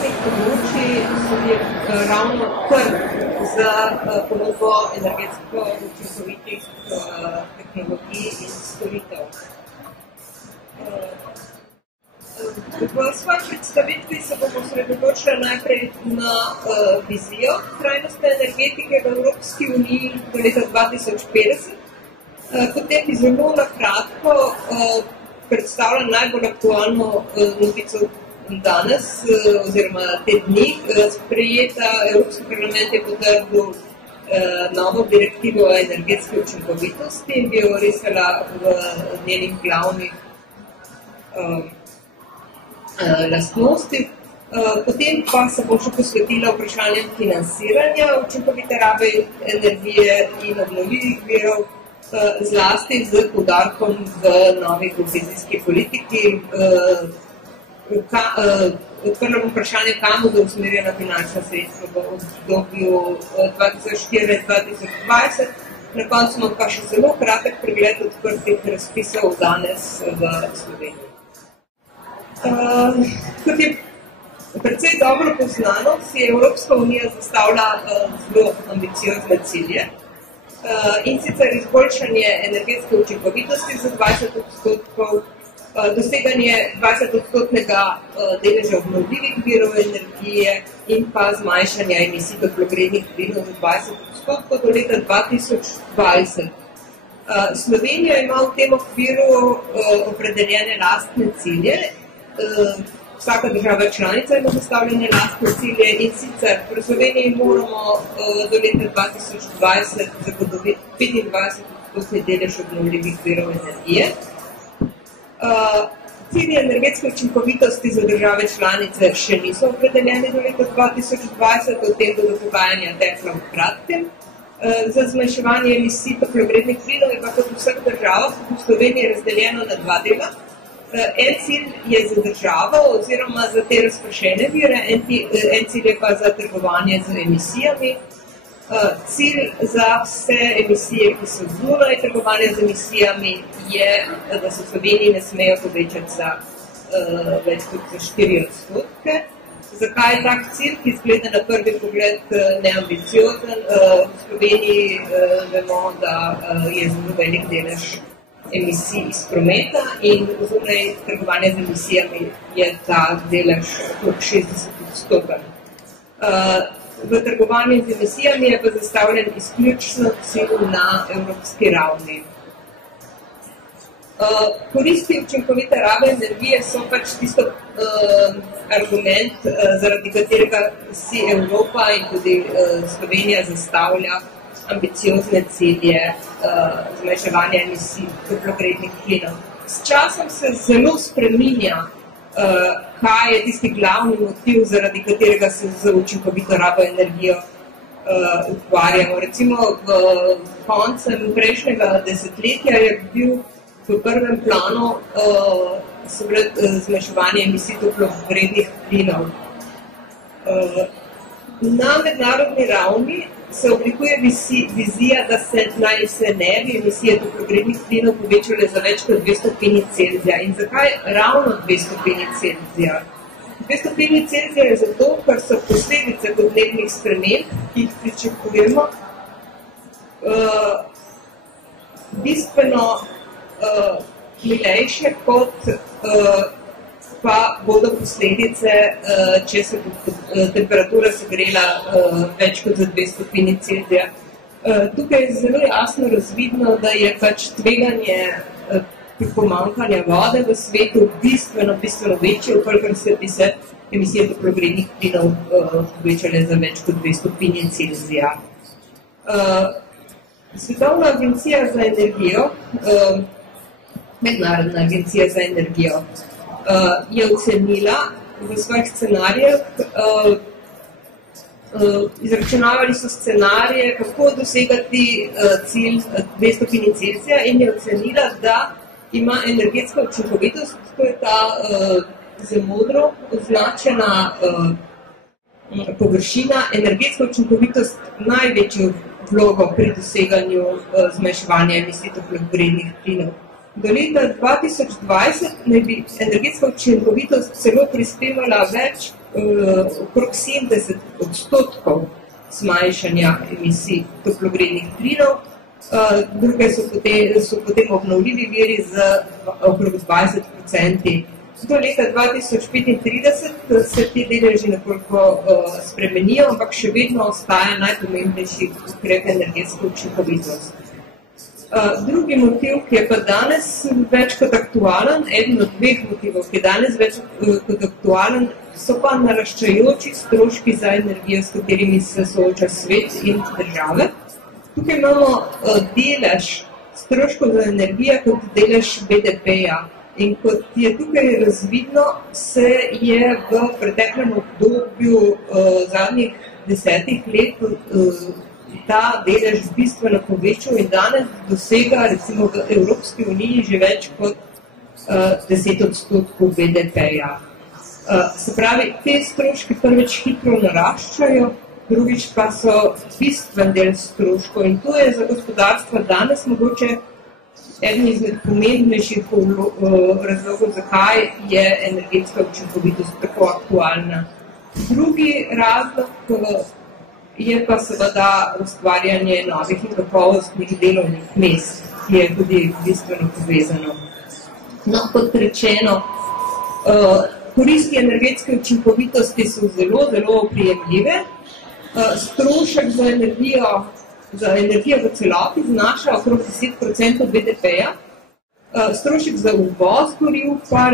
raznih področji je ravno trg za ponudbo energetsko učinkovitih tehnologij in storitev. V svoji predstavitvi se bomo osredotočili najprej na vizijo trajnostne energetike v Evropski uniji do leta 2050. Potem bi zelo na kratko predstavljam najbolj aktualno novico danes, oziroma te dni. Sprejeta Evropski parlament je potrdil novo direktivo o energetski učinkovitosti in bi jo risala v njenih glavnih lastnosti. Potem pa se bom še posvetila vprašanjem financiranja učinkovite rabe energije in obnovljivih virov, zlasti z poudarkom v novi kohezijski politiki. Odprla bom vprašanje, kam bodo usmerjena finančna sredstva v obdobju 2014-2020. Na koncu imam pa še zelo kratek pregled odprtih razpisov danes v Sloveniji. Kot je precej dobro poznano, si je Evropska unija zastavila zelo ambiciozne cilje. In sicer izboljšanje energetske učinkovitosti za 20%, doseganje 20% deleža obnovljivih virov energije in pa zmanjšanje emisij toplogrednih plinov za 20% do leta 2020. Slovenija ima v tem okviru opredeljene lastne cilje. Vsaka država članica ima zastavljene lastne cilje in sicer v Sloveniji moramo do leta 2020 zagotoviti 25% delež obnovljivih virov energije. Cilji energetske učinkovitosti za države članice še niso opredeljeni do leta 2020, o tem bodo pogajanja tekla v kratkem. Za zmanjševanje emisij toplogrednih plinov je pa kot v vseh državah v Sloveniji razdeljeno na dva dela. En cilj je za državo oziroma za te razpršene vire, en cilj je pa za trgovanje z emisijami. Cilj za vse emisije, ki so zunaj trgovanja z emisijami, je, da se v Sloveniji ne smejo povečati za več kot 4%. Zakaj je tak cilj, ki izgleda na prvi pogled neambiciozen? V Sloveniji vemo, da je zelo velik delež emisij iz prometa in zunaj trgovanja z emisijami je ta delež okrog 60%. V trgovanju z emisijami je pa zastavljen izključno cilj na evropski ravni. Koristi učinkovite rabe energije so pač tisto argument, zaradi katerega si Evropa in tudi Slovenija zastavlja ambiciozne cilje zmanjševanja emisij toplogrednih plinov. S časom se zelo spreminja, kaj je tisti glavni motiv, zaradi katerega se z učinkovito rabo energijo ukvarjamo. Recimo v koncem prejšnjega desetletja je bil v prvem planu zmanjševanje emisij toplogrednih plinov. Na mednarodni ravni se oblikuje vizija, da naj se ne bi emisije toplogrednih plinov povečale za več kot 2 stopinji Celzija. In zakaj ravno 2 stopinji Celzija? 2 stopinji Celzija je zato, ker so posledice podnebnih sprememb, ki jih pričakujemo, bistveno milejše kot pa bodo posledice, če se bo temperatura segrela več kot za 2 stopinji Celzija. Tukaj je zelo jasno razvidno, da je pač tveganje pomanjkanja vode v svetu bistveno večje, kolikor bi se emisije toplogrednih plinov povečale za več kot 2 stopinji Celzija. Svetovna agencija za energijo, Mednarodna agencija za energijo, je ocenila v svojih scenarijah, izračunavali so scenarije, kako dosegati cilj 2 stopinji Celzija in je ocenila, da ima energetska učinkovitost, ko je ta z modro označena površina, energetska učinkovitost največjo vlogo pri doseganju zmanjševanja emisij toplogrednih plinov. Do leta 2020 naj bi energetska učinkovitost celo prispevala več okrog 70% zmanjšanja emisij toplogrednih plinov, druge so potem obnovljivi viri z okrog 20%. Do leta 2035 se ti deleži nekoliko spremenijo, ampak še vedno ostaja najpomembnejši ukrep energetska učinkovitost. Drugi motiv, ki je pa danes več kot aktualen, eden od dveh motivov, ki je danes več kot aktualen, so pa naraščajoči stroški za energijo, s katerimi se sooča svet in države. Tukaj imamo delež stroškov za energijo kot delež BDP-ja. In kot je tukaj razvidno, se je v preteklem obdobju zadnjih 10 let ta delež bistveno povečal in danes dosega recimo v Evropski uniji že več kot 10% BDP-ja. Se pravi, te stroški prvič hitro naraščajo, drugič pa so bistven del stroškov in to je za gospodarstvo danes mogoče eden izmed pomembnejših razlogov, zakaj je energetska učinkovitost tako aktualna. Drugi razlog je pa seveda ustvarjanje novih in kakovostnih delovnih mest, ki je tudi bistveno povezano. No, kot rečeno, koristi energetske učinkovitosti so zelo, zelo oprijemljive. Strošek za energijo v celoti znaša okrog 10% BDP-ja. Strošek za uvoz goriv pa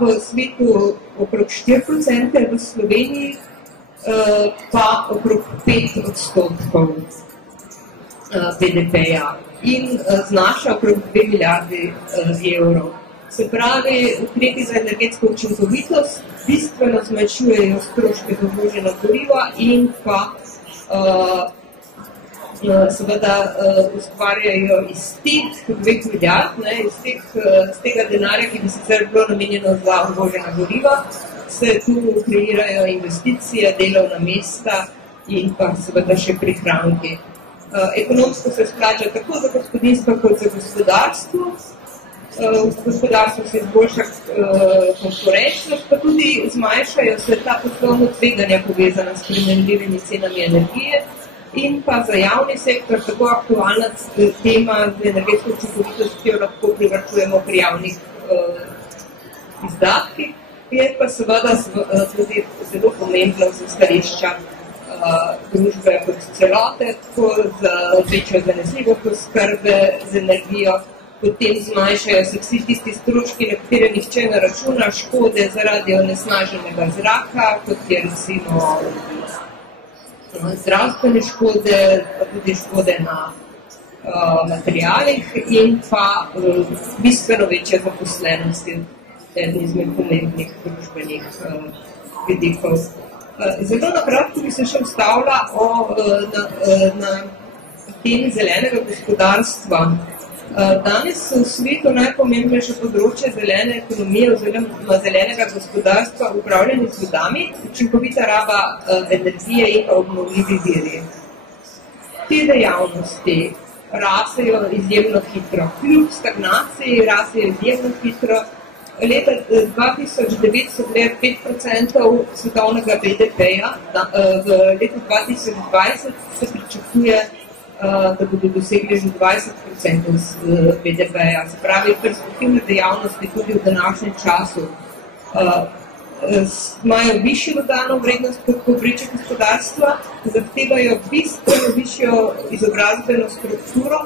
v svetu okrog 4%, v Sloveniji pa okrog 5% BDP-ja in znaša okrog 2 milijardi evrov. Se pravi, ukrepi za energetsko učinkovitost bistveno zmanjšujejo stroške za uvožena goriva in pa seveda ustvarjajo iz teh 2 milijard, iz tega denarja, ki bi sicer bilo namenjeno za uvožena goriva, se tu kreirajo investicije, delovna mesta in pa seveda še prihranki. Ekonomsko se splača tako za gospodinjstvo kot za gospodarstvo. V gospodarstvu se izboljša konkurenčnost, pa tudi zmanjšajo se ta poslovno tveganja povezana s spremenljivimi cenami energije in pa za javni sektor tako aktualna tema z energetsko učinkovitostjo lahko privrčujemo pri javnih izdatkih. Je pa seveda tudi zelo pomembno za stališča družbe kot celote, tako za večjo zanesljivost oskrbe z energijo, potem zmanjšajo se vsi tisti stroški, na katere nihče ne računa, škode zaradi onesnaženega zraka, kot je recimo zdravstvene škode, pa tudi škode na materialih in pa bistveno večje zaposlenosti. Eden izmed pomembnih družbenih vidikov. Zelo na kratko bi se še ustavila na temi zelenega gospodarstva. Danes v svetu najpomembnejše področje zelene ekonomije oziroma zelenega gospodarstva upravljanje z vodami, učinkovita raba energije in obnovljivi viri. Te dejavnosti rasejo izjemno hitro. Kljub stagnaciji rasejo izjemno hitro. Leta 2009 so bile 5% svetovnega BDP-ja, v letu 2020 se pričakuje, da bodo dosegli že 20% BDP-ja. Se pravi, perspektivne dejavnosti tudi v današnjem času imajo višjo dodano vrednost kot povprečje gospodarstva, zahtevajo bistveno višjo izobrazbeno strukturo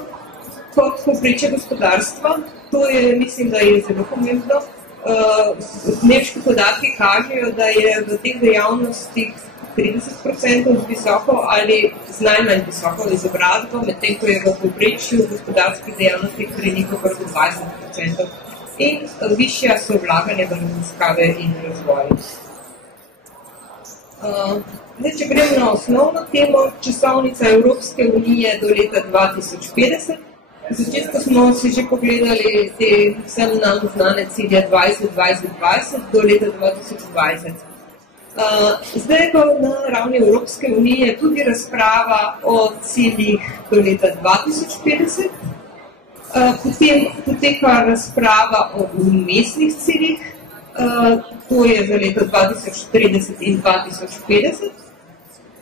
kot povprečje gospodarstva. To je, mislim, da je zelo pomembno. Nemški podatki kažejo, da je v teh dejavnostih 30% z visoko ali z najmanj visoko izobrazbo, medtem ko je v povprečju gospodarskih dejavnostih pri njih okrog 20%. In višja so vlaganja v raziskave in razvoj. Če gremo na osnovno temo, časovnica Evropske unije do leta 2050. V začetku smo si že pogledali te vsem nam znane cilje 2020 do leta 2020. Zdaj pa na ravni Evropske unije tudi razprava o ciljih do leta 2050. Potem poteka razprava o umestnih ciljih, to je za leto 2030 in 2050,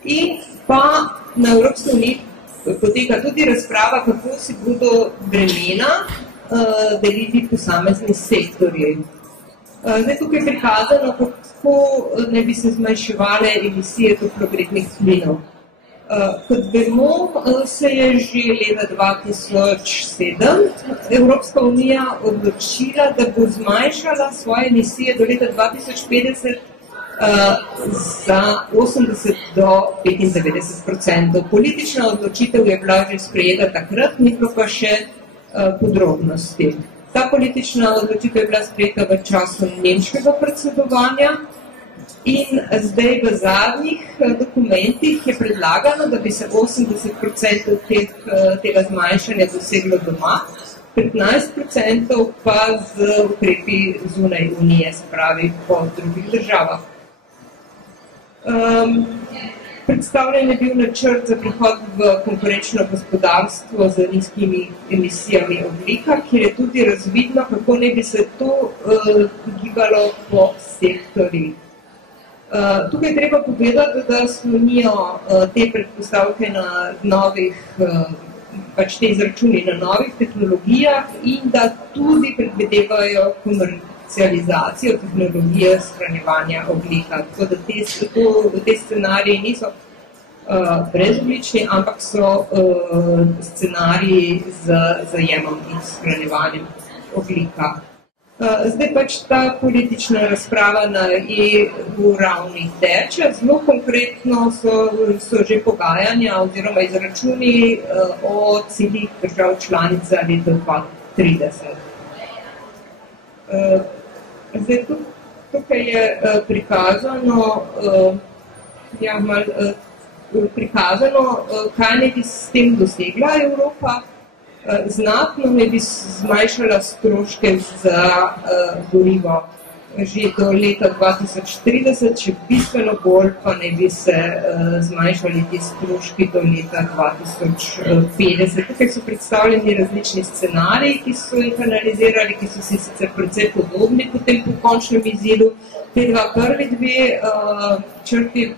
in pa na Evropski uniji poteka tudi razprava, kako si bodo bremena deliti posamezni sektorji. Zdaj tukaj je prikazano, kako ne bi se zmanjševale emisije toplogrednih plinov. Kot vemo, se je že leta 2007 Evropska unija odločila, da bo zmanjšala svoje emisije do leta 2050 za 80 do 95%. Politična odločitev je bila že sprejeta takrat, ni bilo pa še podrobnosti. Ta politična odločitev je bila sprejeta v času nemškega predsedovanja in zdaj v zadnjih dokumentih je predlagano, da bi se 80% tega zmanjšanja doseglo doma, 15% pa z ukrepi zunaj Unije, se pravi po drugih državah. Predstavljen je bil načrt za prehod v konkurenčno gospodarstvo z nizkimi emisijami ogljika, kjer je tudi razvidno, kako ne bi se to gibalo po sektorjih. Tukaj je treba povedati, da slonijo te predpostavke na novih, pač te izračuni na novih tehnologijah in da tudi predvidevajo komercializacijo tehnologije shranjevanja ogljika. Tako da te scenariji niso brezogljični, ampak so scenariji z zajemom in shranjevanjem ogljika. Zdaj pač ta politična razprava na EU ravni teče. Zelo konkretno so že pogajanja oziroma izračuni o ciljih držav članic za leto 2030. Zdaj tukaj je prikazano, kaj ne bi s tem dosegla Evropa. Znatno ne bi zmanjšala stroške za gorivo že do leta 2030, še bistveno bolj pa ne bi se zmanjšali ti stroški do leta 2050. Tukaj so predstavljeni različni scenariji, ki so jih analizirali, ki so si sicer precej podobni potem po končnem izidu. Te prvi dve črti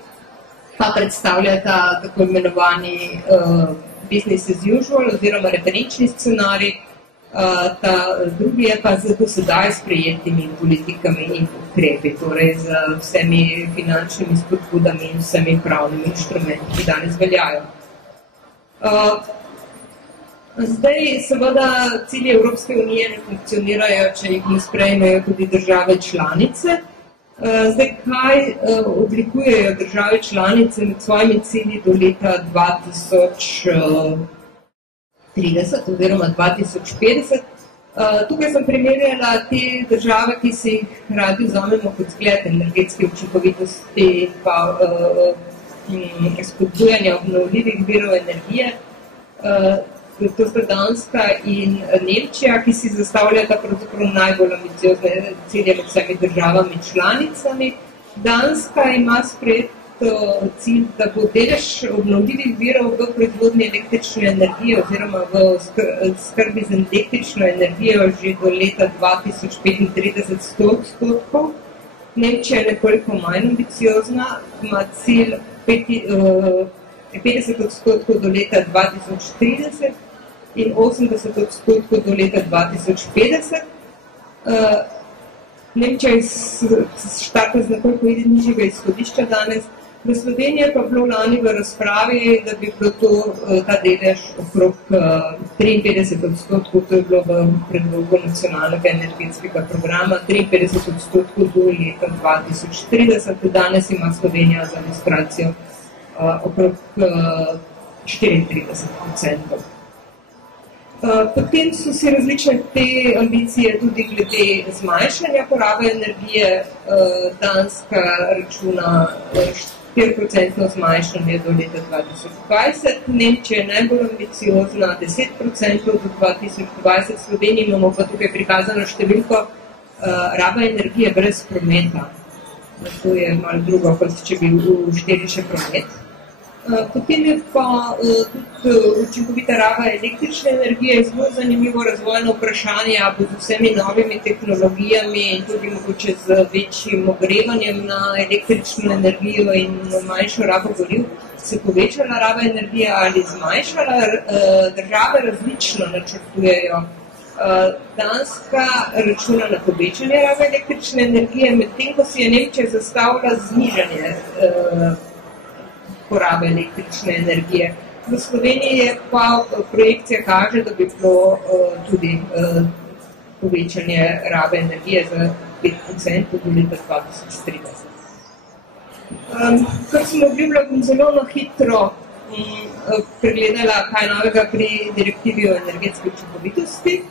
pa predstavljata tako imenovani business as usual oziroma referenčni scenarij, ta drugi je pa z do sedaj sprejetimi politikami in ukrepi, torej z vsemi finančnimi spodbudami in vsemi pravnimi inštrumenti, ki danes veljajo. Zdaj, seveda, cilji Evropske unije ne funkcionirajo, če jih ne sprejmejo tudi države članice. Zdaj, kaj oblikujejo države članice med svojimi cilji do leta 2030 oziroma 2050? Tukaj sem primerjala te države, ki si jih radi vzamemo kot zgled energetske učinkovitosti pa spodbujanja obnovljivih virov energije. To sta Danska in Nemčija, ki si zastavljata pravzaprav najbolj ambiciozne cilje med vsemi državami članicami. Danska ima sprejet cilj, da bo delež obnovljivih virov v proizvodnji električne energije oziroma v skrbi z električno energijo že do leta 2035 100%. Nemčija je nekoliko manj ambiciozna, ima cilj 50% do leta 2030 in 80% do leta 2050. Nemčija štarta z nekoliko nižjega izhodišča danes. V Sloveniji pa bilo lani v razpravi, da bi bilo ta delež okrog 53%, to je bilo v predlogu nacionalnega energetskega programa, 53% do leta 2030. Danes ima Slovenija za ilustracijo okrog 34%. Potem so si različne te ambicije tudi glede zmanjšanja porabe energije. Danska računa 4% zmanjšanje do leta 2020, Nemčija je najbolj ambiciozna 10% do 2020, Sloveniji imamo pa tukaj prikazano številko rabe energije brez prometa. To je malo drugo, kot če bi ušteli še promet. Potem je pa tudi učinkovita raba električne energije zelo zanimivo razvojno vprašanje, bo z vsemi novimi tehnologijami in tudi mogoče z večjim ogrevanjem na električno energijo in manjšo rabo goriv se povečala raba energije ali zmanjšala. Države različno načrtujejo. Danska računa na povečanje rabe električne energije, medtem ko si je Nemčija zastavila znižanje porabe električne energije. V Sloveniji je pa projekcija kaže, da bi bilo tudi povečanje rabe energije za 5% do leta 2030. Kar smo obljubljali, bom zelo na hitro pregledala, kaj novega pri direktivi o energetski učinkovitosti.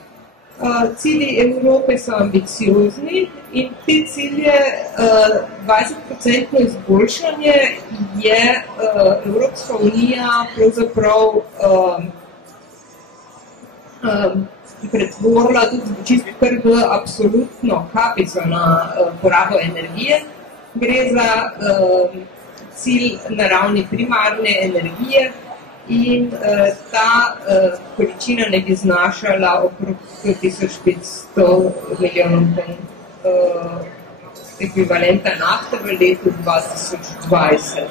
Cilji Evrope so ambiciozni in te cilje 20% izboljšanje je Evropska unija pravzaprav pretvorila tudi čisto kar v absolutno kapico na porabo energije. Gre za cilj na ravni primarne energije in ta količina ne bi znašala okrog 1500 milijonov ton ekvivalenta nafte v letu 2020.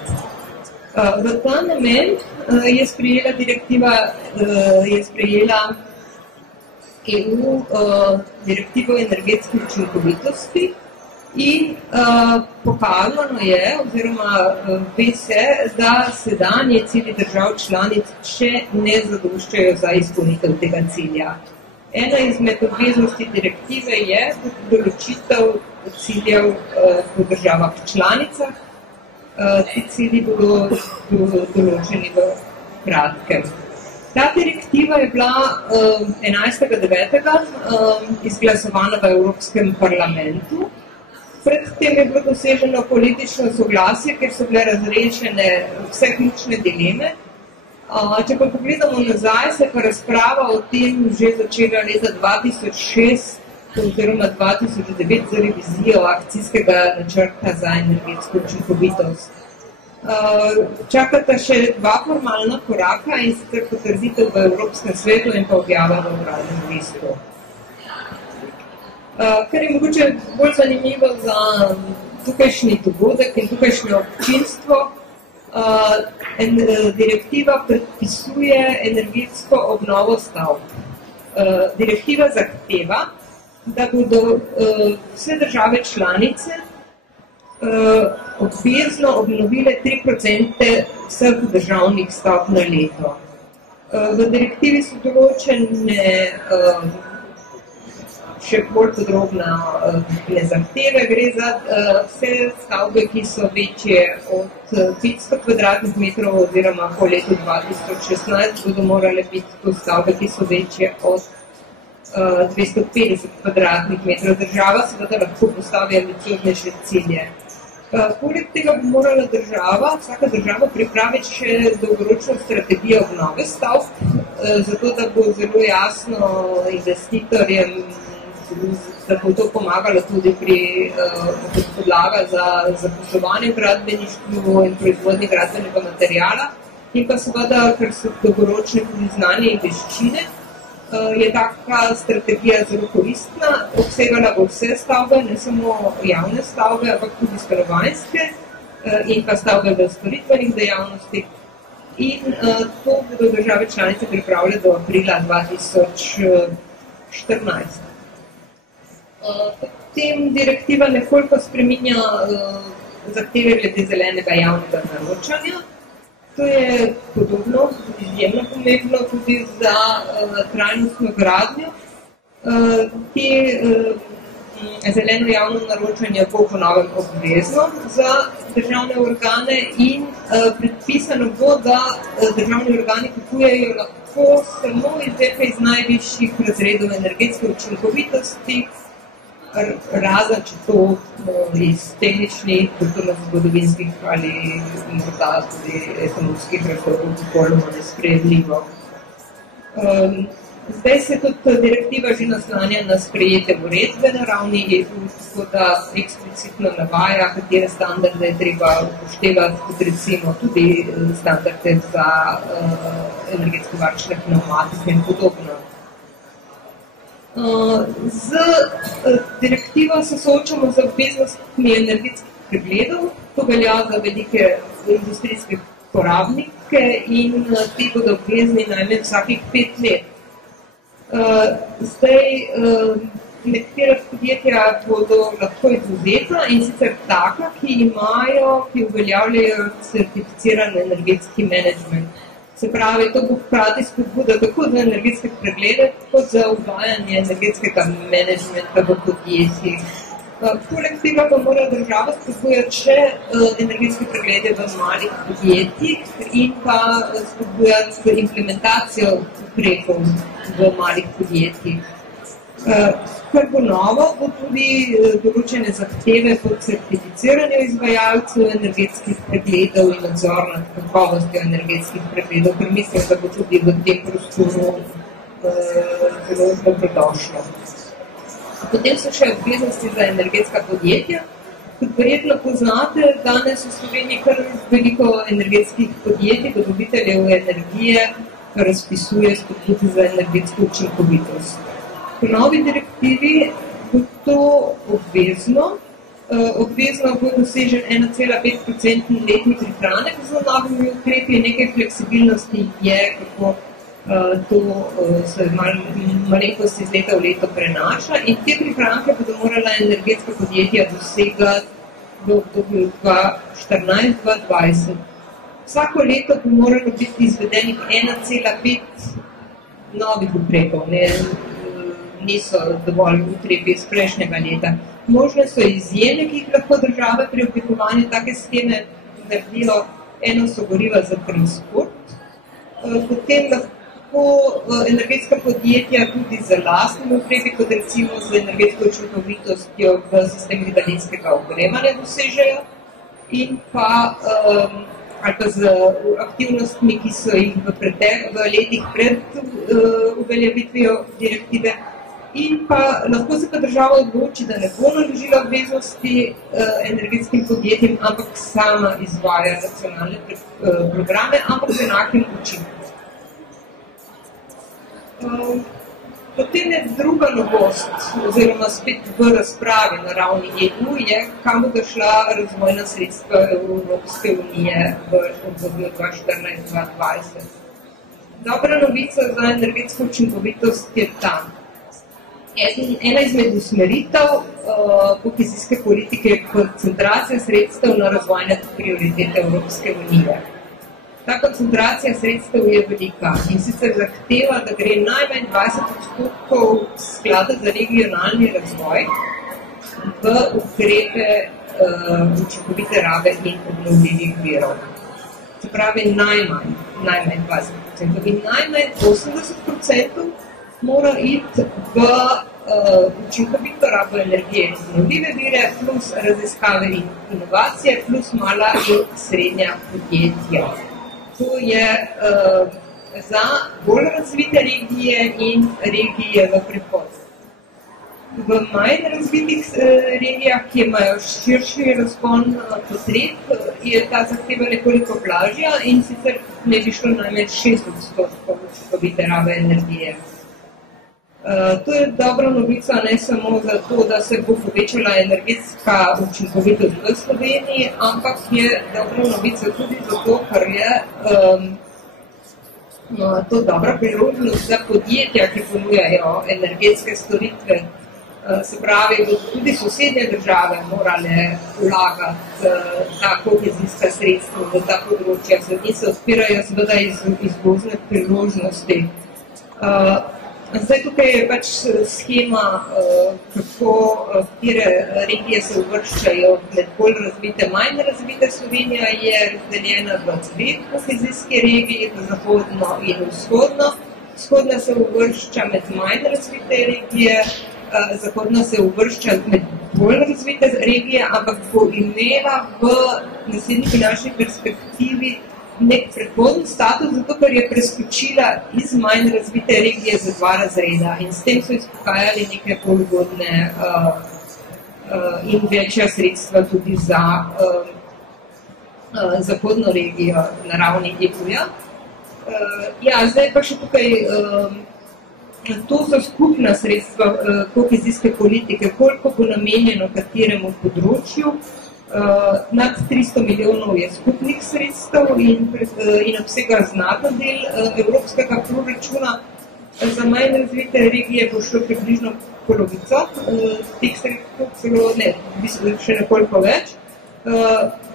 V ta namen je sprejela EU direktivo o energetski učinkovitosti in pokazano je, oziroma ve se, da sedanji cilji držav članic še ne zadoščajo za izpolnitev tega cilja. Ena izmed obveznosti direktive je določitev ciljev po državah članicah. Ti cilji bodo določeni v kratkem. Ta direktiva je bila 11.9. Izglasovana v Evropskem parlamentu. Predtem je bilo doseženo politično soglasje, ker so bile razrešene vse ključne dileme. Če pa pogledamo nazaj, se pa razprava o tem že začela leta 2006 oziroma 2009 za revizijo akcijskega načrta za energetsko učinkovitost. Čakata še dva formalna koraka in sicer potrditev v Evropskem svetu in pa objava v Uradnem listu. Kar je mogoče bolj zanimivo za tukajšnji dogodek in tukajšnje občinstvo, direktiva predpisuje energetsko obnovo stavb. Direktiva zahteva, da bodo vse države članice obvezno obnovile 3% vseh državnih stavb na leto. V direktivi so določene še bolj podrobna zahteve. Gre za vse stavbe, ki so večje od 500 kvadratnih metrov oziroma po letu 2016 bodo morale biti to stavbe, ki so večje od 250 kvadratnih metrov. Država seveda lahko postavi ambicioznejše cilje. Poleg tega bo morala vsaka država pripraviti še dolgoročno strategijo obnove stavb, zato da bo zelo jasno investitorjem, da bo to pomagalo tudi pri podlaga za zaposlovanje v gradbeništvu in proizvodnji gradbenega materiala. In pa seveda, ker so dolgoročne tudi znanje in veščine, je taka strategija zelo koristna, obsegala bo vse stavbe, ne samo javne stavbe, ampak tudi stanovanjske in pa stavbe v storitvenih dejavnostih. In to bodo države članice pripravile do aprila 2014. Potem direktiva nekoliko spreminja zahteve glede zelenega javnega naročanja. To je podobno, izjemno pomembno tudi za trajnostno gradnjo. Zeleno javno naročanje bo po novem obvezno za državne organe in predpisano bo, da državni organi kupujejo lahko samo izdelke iz najvišjih razredov energetske učinkovitosti, razen če to iz tehničnih, kulturno-zgodovinskih ali morda tudi ekonomskih razlogov popolnoma nesprejemljivo. Zdaj se tudi direktiva že naslanja na sprejete uredbe na ravni EU, tako da eksplicitno navaja, katere standarde je treba upoštevati, kot recimo tudi standarde za energetsko varčne pneumatike in podobno. Z direktivo se soočamo z obveznostmi energetskih pregledov, to velja za velike industrijske porabnike in ti bodo obvezni najmanj vsakih 5 let. Zdaj, nekatera podjetja bodo lahko izvzeta in sicer taka, ki uveljavljajo certificiran energetski menedžment. Se pravi, to bo hkrati spodbuda tako za energetske preglede, kot za uvajanje energetskega menedžmenta v podjetjih. Poleg tega pa mora država spodbujati še energetske preglede v malih podjetjih in pa spodbujati implementacijo ukrepov v malih podjetjih. Kar bo novo, bo tudi določene zahteve po certificiranju izvajalcev energetskih pregledov in nadzor nad kakovostjo energetskih pregledov, ker mislim, da bo tudi v tem prostoru zelo dobrodošlo. Potem so še obveznosti za energetska podjetja. Kot verjetno poznate, danes v Sloveniji kar veliko energetskih podjetij, dobaviteljev energije, razpisuje spodbude za energetsko učinkovitost. Po novi direktivi bo to obvezno. Obvezno bo dosežen 1,5% letni prihranek z novimi ukrepi, nekaj fleksibilnosti je, kako to se malenkost iz leta v leto prenaša in te prihranke bodo morala energetska podjetja dosegati v obdobju 2014-2020. Vsako leto bo moralo biti izvedenih 1,5 novih ukrepov, niso dovolj ukrepi iz prejšnjega leta. Možne so izjeme, ki jih lahko države pri oblikovanju take sheme naredijo. Eno so goriva za transport, potem lahko energetska podjetja tudi za lastnimi ukrepi, kot recimo z energetsko učinkovitostjo v sistemih daljinskega ogrevanja dosežejo in pa ali pa z aktivnostmi, ki so jih v letih pred uveljavitvijo direktive. In pa lahko se pa država odloči, da ne bo naložila obveznosti energetskim podjetjem, ampak sama izvaja nacionalne programe, ampak z enakim učinkom. Potem je druga novost, oziroma spet v razpravi na ravni EU, je, kam bodo šla razvojna sredstva Evropske unije v obdobju 2014-2020. Dobra novica za energetsko učinkovitost je ta. Ena izmed usmeritev kohezijske politike je koncentracija sredstev na razvojne prioritete Evropske unije. Ta koncentracija sredstev je velika in sicer zahteva, da gre najmanj 20% sklada za regionalni razvoj v ukrepe učinkovite rabe in obnovljivih virov. Se pravi najmanj 20% in najmanj 80% mora iti v učinkovito rabo energije in obnovljive vire plus raziskave in inovacije plus mala in srednja podjetja. To je za bolj razvite regije in regije v prihodnosti. V manj razvitih regijah, ki imajo širši razpon potreb, je ta zahteva nekoliko blažja in sicer ne bi šlo najmanj 6% učinkovite rabe energije. To je dobra novica ne samo zato, da se bo povečala energetska učinkovitost v Sloveniji, ampak je dobra novica tudi zato, ker je to dobra priložnost za podjetja, ki ponujajo energetske storitve. Se pravi, da tudi sosednje države morale vlagati ta kohezijska sredstva v ta področja, in se odpirajo seveda izvozne priložnosti. Zdaj tukaj je pač schema, kako katere regije se uvrščajo med bolj razvite, manj razvite. Slovenija je razdeljena v 2 kohezijske regije, zahodno in vzhodno. Vzhodna se uvršča med manj razvite regije, zahodna se uvršča med bolj razvite regije, ampak bo imela v naslednji finančni perspektivi nek predhodni status, zato ker je preskočila iz manj razvite regije za 2 razreda in s tem so izpokajali neke polgodne in večja sredstva tudi za zahodno regijo na ravni EU-ja. Ja, zdaj pa še tukaj, to so skupna sredstva kohezijske politike, koliko bo namenjeno kateremu področju. Nad 300 milijonov je skupnih sredstev in obsega znaten del evropskega proračuna. Za manj razvite regije bo šlo približno polovico teh sredstev, še nekoliko več.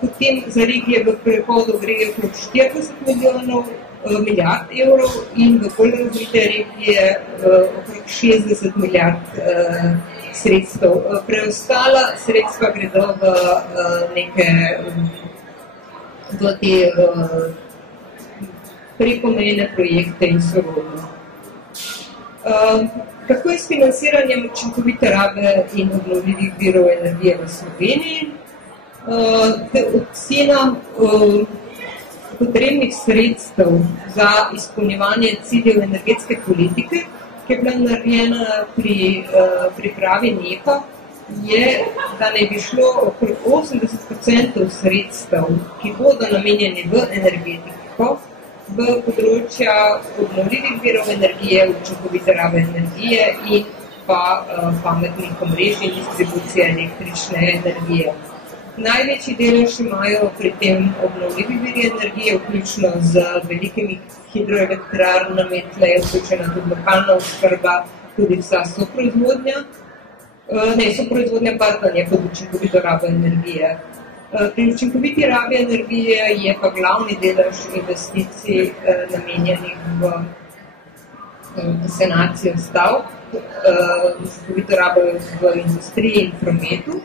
Potem za regije v prehodu gre okrog 40 milijard evrov in v bolj razvite regije okrog 60 milijard sredstev. Preostala sredstva gredo v neke v te prekomejne projekte in sorodno. Kako je s financiranjem učinkovite rabe in obnovljivih virov energije v Sloveniji? Ocena potrebnih sredstev za izpolnjevanje ciljev energetske politike, ki je bila narejena pri pripravi NEP-a, je, da ne bi šlo okrog 80% sredstev, ki bodo namenjeni v energetiko, v področja obnovljivih virov energije, učinkovite rabe energije in pa pametnih omrežij in distribucije električne energije. Največji delež imajo pri tem obnovljivi viri energije, vključno z velikimi hidroelektrarnami, tle je vključena tudi lokalna oskrba, tudi vsa soproizvodnja. Soproizvodnja je pod učinkovito rabo energije. Pri učinkoviti rabi energije je pa glavni delež investicij namenjenih v sanacijo stavb, učinkovito rabo v industriji in prometu.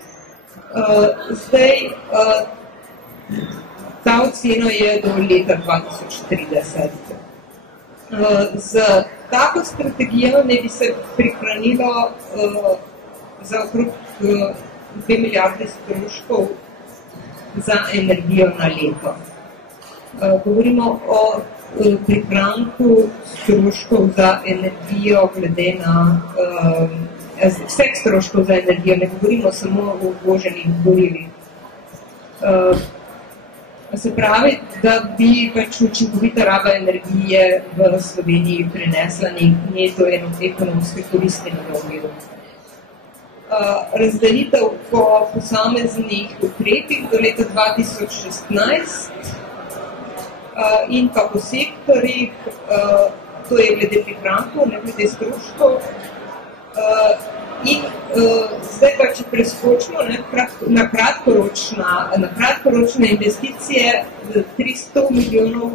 Zdaj, ta ocena je do leta 2030. Z tako strategijo ne bi se prihranilo za okrog 2 milijarde stroškov za energijo na leto. Govorimo o prihranku stroškov za energijo glede na vseh stroškov za energijo, ne govorimo samo o uvoženih gorivih. Se pravi, da bi pač učinkovita raba energije v Sloveniji prinesla neto ekonomske koristi na dolgo. Razdelitev po posameznih ukrepih do leta 2016 in pa po sektorjih, to je glede prihrankov, ne glede stroškov. In zdaj pa, če preskočimo na kratkoročne investicije, 300 milijonov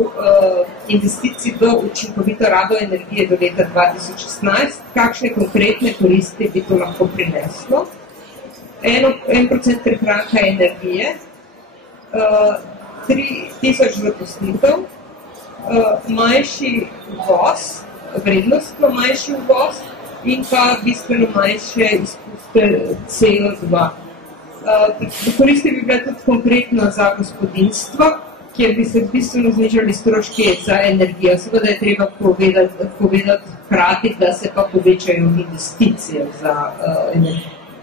investicij v učinkovito rabo energije do leta 2016, kakšne konkretne koristi bi to lahko prineslo? 1% prihranka energije, 3000 zaposlitev, manjši uvoz, vrednostno manjši uvoz, in pa bistveno manjše izpuste CO2. Koristi bi bila tudi konkretno za gospodinstvo, kjer bi se bistveno znižali stroški za energijo. Seveda je treba povedati hkrati, da se pa povečajo investicije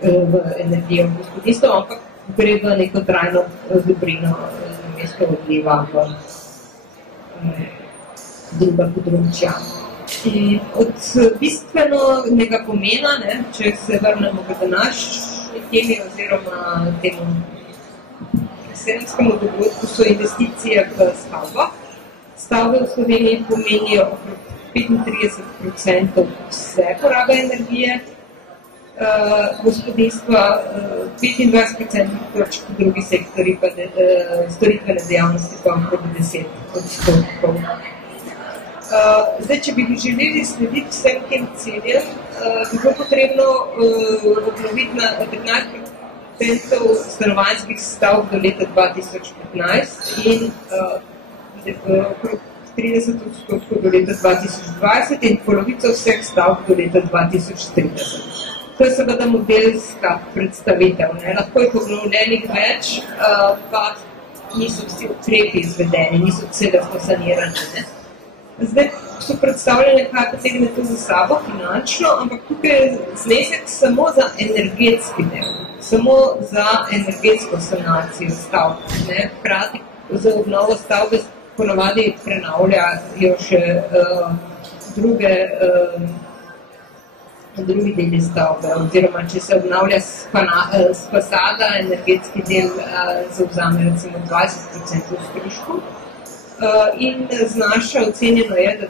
v energijo v gospodinstvo, ampak gre v neko trajno dobrino namesto odliva v druga področja. Od bistvenega pomena, če se vrnemo v današnji temi oziroma temu sedemskemu dogodku, so investicije v stavbah. Stavbe v Sloveniji pomenijo okrog 35% vse porabe energije, gospodinstva 25%, drugi sektori pa storitvene dejavnosti pa okrog 10%. Zdaj, če bi želeli slediti vsem tem ciljem, bi bilo potrebno obnoviti na 15% stanovanjskih stavb do leta 2015 in okrog 30% do leta 2020 in polovico vseh stavb do leta 2030. To je seveda modelska predstavitev. Lahko je obnovljenih več, pa niso vsi ukrepi izvedeni, niso celovsko sanirani. Ne? Zdaj so predstavljene, kaj potegne to za sabo finančno, ampak tukaj je znesek samo za energetski del, samo za energetsko sanacijo stavb. Hkrati za obnovo stavbe ponavadi prenavljajo še drugi deli stavbe, oziroma če se obnavlja s fasada, energetski del zavzame recimo 20% stroškov. In ocenjeno je, da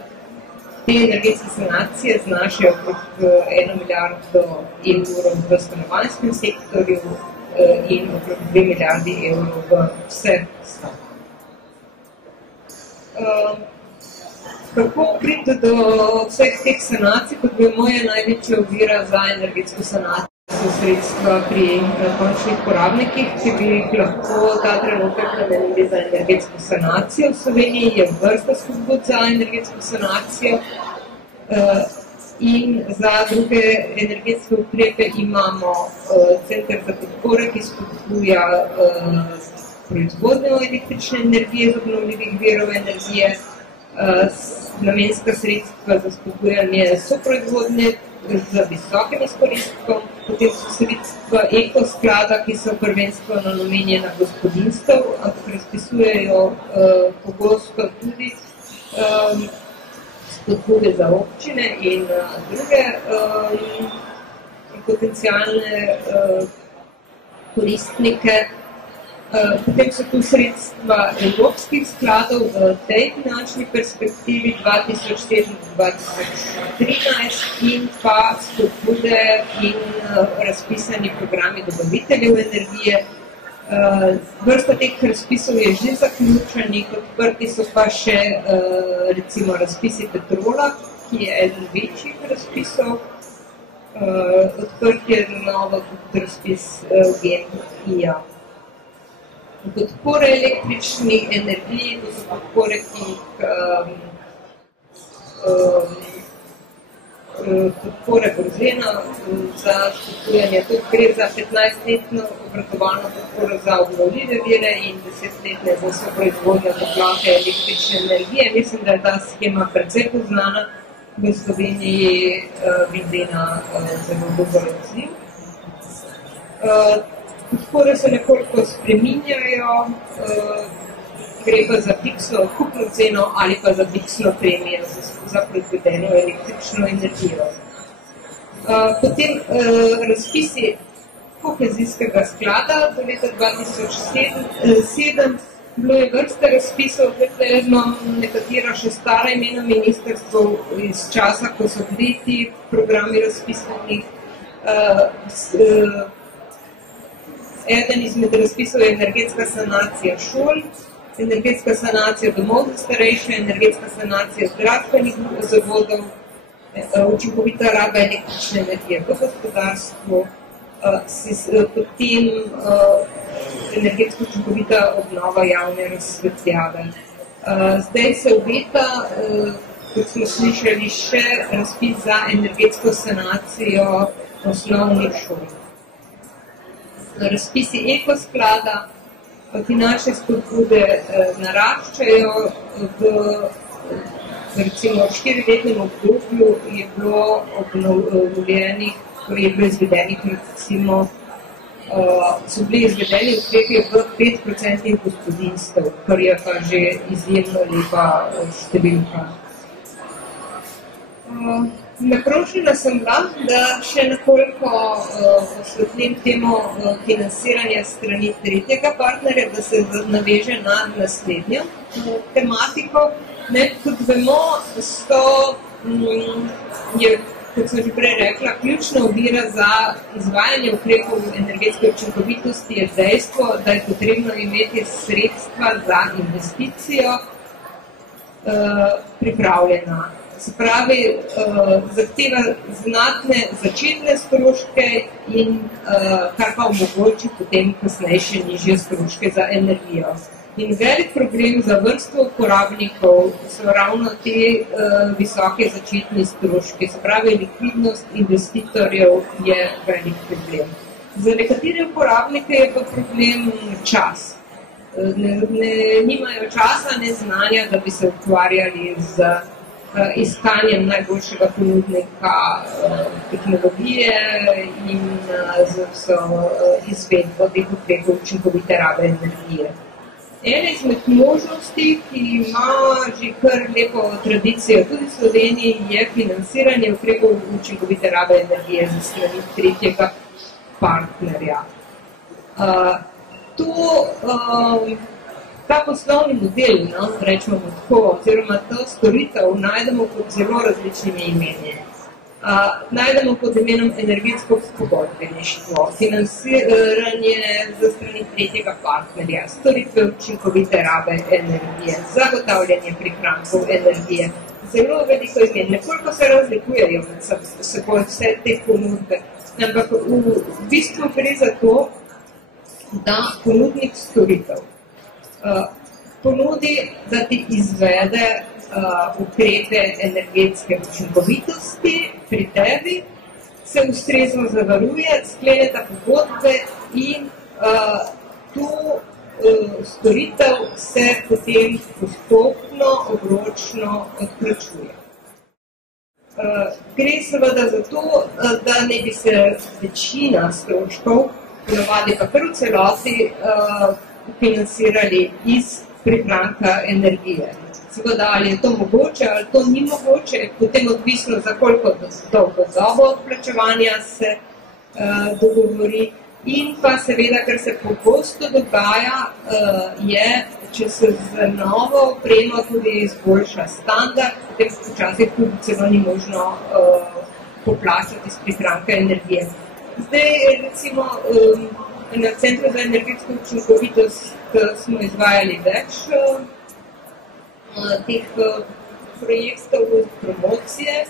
te energetske sanacije znašajo okrog 1 milijardo evrov v stanovanjskem sektorju in okrog 2 milijardi evrov v vseh stavbah. Kako priti do vseh teh sanacij, kot vemo, je največja ovira za energetsko sanacijo sredstva pri končnih porabnikih, ki bi jih lahko ta trenutek namenili za energetsko sanacijo. V Sloveniji je vrsta spodbud za energetsko sanacijo in za druge energetske ukrepe imamo center za podpore, ki spodbuja proizvodnjo električne energije z obnovljivih virov energije, namenska sredstva za spodbujanje soproizvodnje z visokim izkoristkom, potem so sredstva ekosklada, ki so prvenstveno namenjena gospodinstv, ampak razpisujejo pogosto tudi spodbude za občine in druge potencialne koristnike. Potem so tu sredstva evropskih skladov v tej finančni perspektivi 2007-2013 in pa spodbude in razpisani programi dobaviteljev energije. Vrsta teh razpisov je že zaključenih, odprti so pa še recimo razpisi Petrola, ki je eden večjih razpisov. Odprt je novo tudi razpis GEN-I-ja. Podpore električni energiji, to so podpore, ki podpore Borzena za spodbujanje. To gre za 15-letno obratovalno podporo za obnovljive vire in 10-letne za soproizvodnjo toplotne električne energije. Mislim, da je ta shema precej poznana v Sloveniji glede na zelo dober odziv. Podpore se nekoliko spreminjajo, gre pa za fiksno kupno ceno ali pa za fiksno premijo za proizvedeno električno energijo. Potem razpisi kohezijskega sklada do leta 2007 bilo je vrsta razpisov, tukaj imam nekatera še stara imena ministrstv iz časa, ko so bili ti programi razpisani. Eden izmed razpisov je energetska sanacija šol, energetska sanacija domov za starejše, energetska sanacija zdravstvenih zavodov, učinkovita raba električne energije v gospodarstvu, potem energetsko učinkovita obnova javne razsvetljave. Zdaj se obeta, kot smo slišali, še razpis za energetsko sanacijo osnovnih šol. Razpisi ekosklada, finančne spodbude naraščajo. Recimo v 4-letnem obdobju je bilo izvedenih recimo so bili izvedeni ukrepi v 5% gospodinstv, kar je pa že izjemno lepa številka. Naprošena sem bila, da še nekoliko osvetlim temo financiranja strani tretjega partnerja, da se naveže na naslednjo tematiko. Kot vemo, je, kot sem že prej rekla, ključna ovira za izvajanje ukrepov energetske učinkovitosti je dejstvo, da je potrebno imeti sredstva za investicijo pripravljena. Se pravi, zahteva znatne začetne stroške in kar pa omogoči potem kasnejše nižje stroške za energijo. In velik problem za vrsto uporabnikov so ravno te visoke začetni stroški. Se pravi, likvidnost investitorjev je velik problem. Za nekatere uporabnike je pa problem čas. nimajo časa, ne znanja, da bi se ukvarjali z iskanjem najboljšega ponudnika tehnologije in z vso izvedbo teh ukrepov učinkovite rabe energije. Ena izmed možnosti, ki ima že kar lepo tradicijo tudi v Sloveniji, je financiranje ukrepov učinkovite rabe energije za strani tretjega partnerja. Ta poslovni model, rečemo tako, oziroma to storitev najdemo pod zelo različnimi imeni. Najdemo pod imenom energetsko pogodbeništvo, financiranje za strani tretjega partnerja, storitve učinkovite rabe energije, zagotavljanje prihrankov energije. Zelo veliko imen, nekoliko se razlikujejo med seboj vse te ponudbe, ampak v bistvu gre za to, da ponudnik storitev ponudi, da ti izvede ukrepe energetske učinkovitosti pri tebi, se ustrezno zavaruje, skleneta pogodbe in tu storitev se potem postopno, obročno odplačuje. Gre seveda za to, da ne bi se večina stroškov, ponavadi pa kar v celoti, financirali iz prihranka energije. Seveda, ali je to mogoče, ali to ni mogoče, potem odvisno, za koliko dolgo dobo odplačevanja se dogovori. In pa seveda, ker se pogosto dogaja, je, če se z novo opremo tudi izboljša standard, potem včasih tudi celo ni možno poplačati iz prihranka energije. Zdaj, recimo, na Centru za energetsko učinkovitost smo izvajali več teh projektov promocije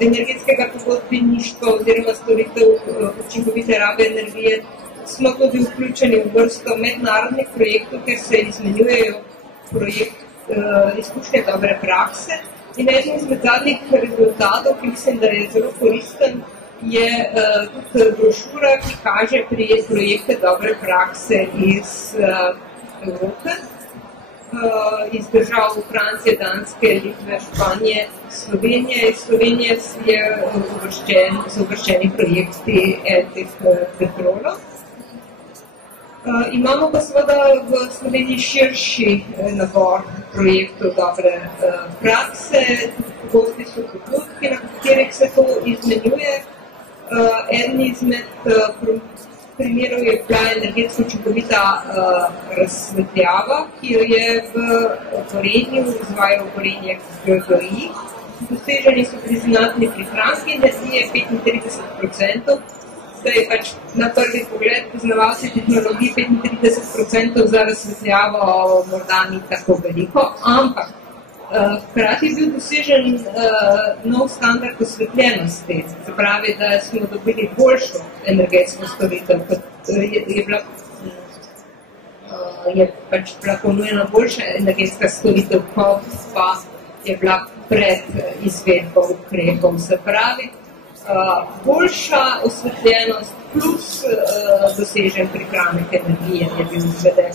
energetskega pogodbeništva oziroma storitev učinkovite rabe energije. Smo tudi vključeni v vrsto mednarodnih projektov, kjer se izmenjujejo izkušnje dobre prakse. In eden izmed zadnjih rezultatov, ki mislim, da je zelo koristen, je tudi brošura, ki kaže projekte dobre prakse iz Evrope, iz držav Francije, Danske, Litve, Španije, Slovenije. Iz Slovenije so uvrščeni projekti teh petrolov. Imamo pa seveda v Sloveniji širši nabor projektov dobre prakse, pogosti so pogodki, na katerih se to izmenjuje. Eden izmed primerov je bila energetsko učinkovita razsvetljava, ki jo je v Gorenju izvajal Gorenje GGI. Doseženi so priznatni prihranki energije 35%. Zdaj pač na prvi pogled poznavalci tehnologij 35% za razsvetljavo morda ni tako veliko, ampak hkrati je bil dosežen nov standard osvetljenosti, se pravi, da smo dobili boljšo energetsko storitev, kot je pač bila ponujena boljša energetska storitev, kot pa je bila pred izvedbo ukrepov, se pravi, boljša osvetljenost plus dosežen prihranek energije je bil izveden.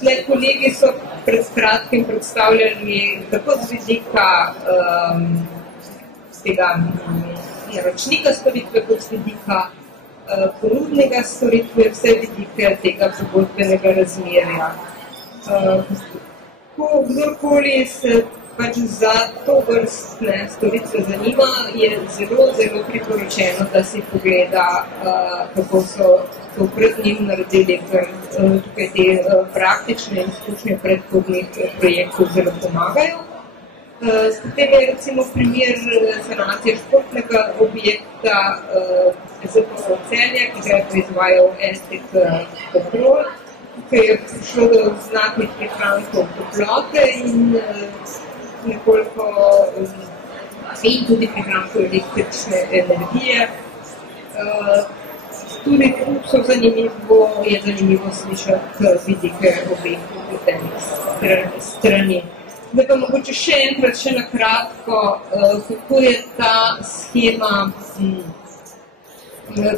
Tle kolegi so pred kratkim predstavljali tako z vidika tega naročnika storitve, kot z vidika ponudnega storitve, vse vidike tega pogodbenega razmerja. Ko kdorkoli se pač za to vrstne storitve zanima, je zelo, zelo priporočeno, da si pogleda, kako so to pred njim naredili, ker tukaj te praktične izkušnje predhodnih projektov zelo pomagajo. Potem je recimo primer sanacije športnega objekta ZPO Celje, ki ga je proizvajal STK Petrol. Tukaj je prišlo do znatnih prihrankov toplote in nekoliko in tudi prihrankov električne energije. Tudi tu je zanimivo slišati vidike obeh vpletenih strani. Zdaj pa mogoče še enkrat, še na kratko, kako je ta schema,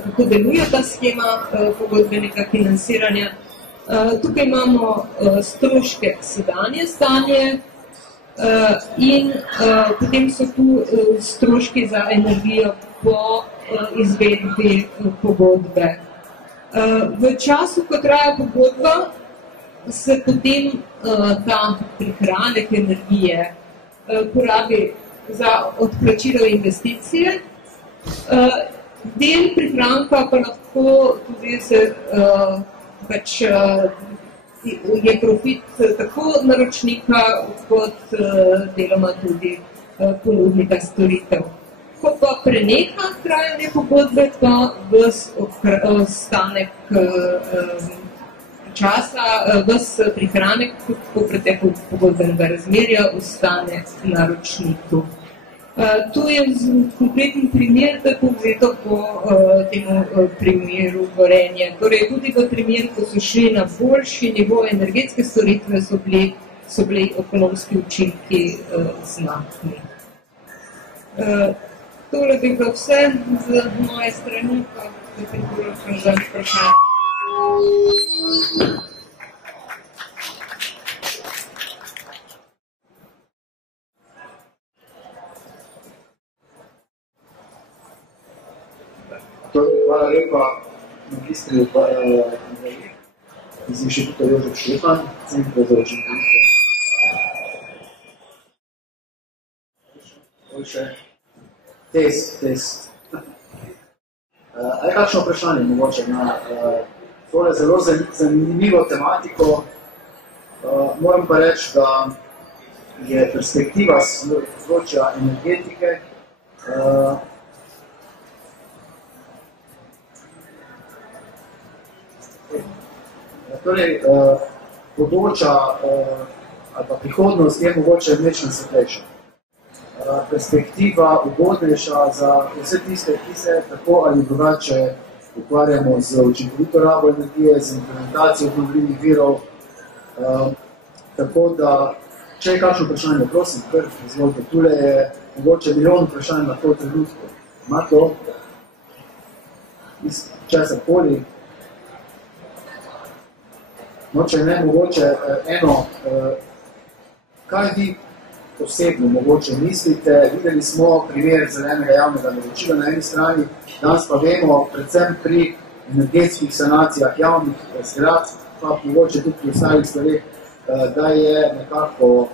kako deluje ta schema pogodbenega financiranja. Tukaj imamo stroške sedanje stanje in potem so tu stroški za energijo po izvedbi pogodbe. V času, ko traja pogodba, se potem ta prihranek energije porabi za odplačilo investicije. Del prihranka pa lahko tudi se pač je profit tako naročnika kot deloma tudi ponudnika storitev. Ko pa preneha trajanje pogodbe, pa ves ostanek časa, ves prihranek po preteku pogodbenega razmerja ostane naročniku. To je konkreten primer, da je povzeto po temu primeru Gorenja. Torej, tudi v primeru, ko so šli na boljši nivo energetske storitve, so bili ekonomski učinki znatni. Tole bi bilo vse z moje strani, pa bi priporočam za vprašanje. Hvala lepa magistri iz Inštituta Jožef Štefan, Centra za učinkovitost. Test. A je kakšno vprašanje mogoče na tole zelo zanimivo tematiko? Moram pa reči, da je perspektiva z področja energetike torej, področja ali pa prihodnost je mogoče večno svetlejša. Perspektiva ugodnejša za vse tiste, ki se tako ali drugače ukvarjamo z učinkovito rabo energije, z implementacijo obnovljivih virov. Tako da, če je kakšno vprašanje, prosim, kar izvolite, tule je mogoče milijon vprašanj na to trenutku. Ima to? Iz česa poli? No, če ne, mogoče eno, kaj vi osebno mogoče mislite, videli smo primer zelenega javnega naročila na eni strani, danes pa vemo, predvsem pri energetskih sanacijah javnih zgradb, pa mogoče tudi pri ostalih stvareh, da je nekako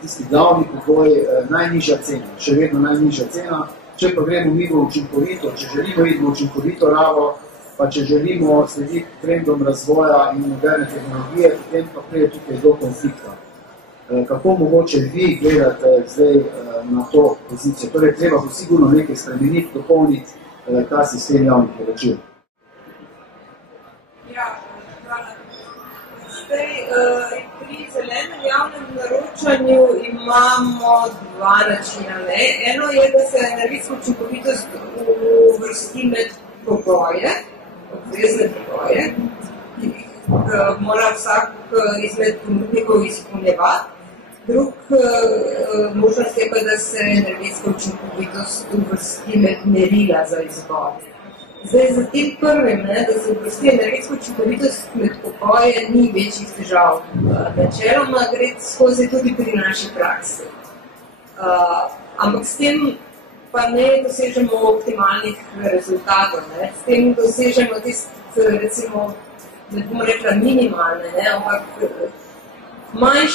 tisti glavni pogoj najnižja cena, še vedno najnižja cena. Če pa gremo mi v učinkovito, če želimo iti v učinkovito rabo, pa če želimo slediti trendom razvoja in moderne tehnologije, potem pa prije tukaj do konflikta. Kako mogoče vi gledate zdaj na to pozicijo? Torej, treba bo sigurno nekaj spremeniti, dopolniti ta sistem javnih naročil. Ja, hvala. Zdaj, pri zelenem javnem naročanju imamo dva načina. Eno je, da se energetska učinkovitost uvrsti med pogoje, obvezne pogoje, ki mora vsak izmed ponudnikov izpolnjevati. Drug možnost je pa, da se energetska učinkovitost uvrsti med merila za izbor. Zdaj, za tem prvim, da se uvrsti energetska učinkovitost med pogoje, ni večjih težav. Načeloma gre skozi tudi pri naši praksi. Ampak s tem pa ne dosežemo optimalnih rezultatov. S tem dosežemo tiste, recimo, ne bom rekla minimalne, ampak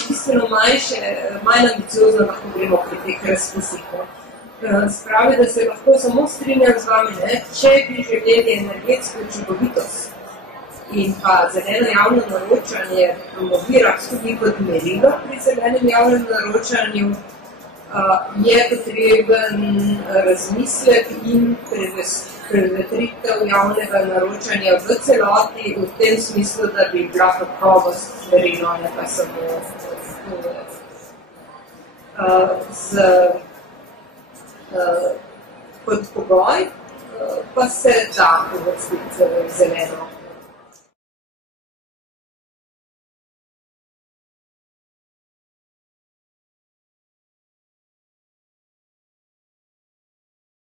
bistveno manj ambiciozno lahko gremo pri teh razpisih. Spravi, da se lahko samo strinjam z vami, če bi želeli energetsko učinkovitost in pa zeleno javno naročanje promovirati tudi kot merilo pri zelenem javnem naročanju, je potreben razmislek in prevetritev javnega naročanja v celoti, v tem smislu, da bi bila kakovost merilo, ne pa samo kot pogoj, pa se da uvrstiti zeleno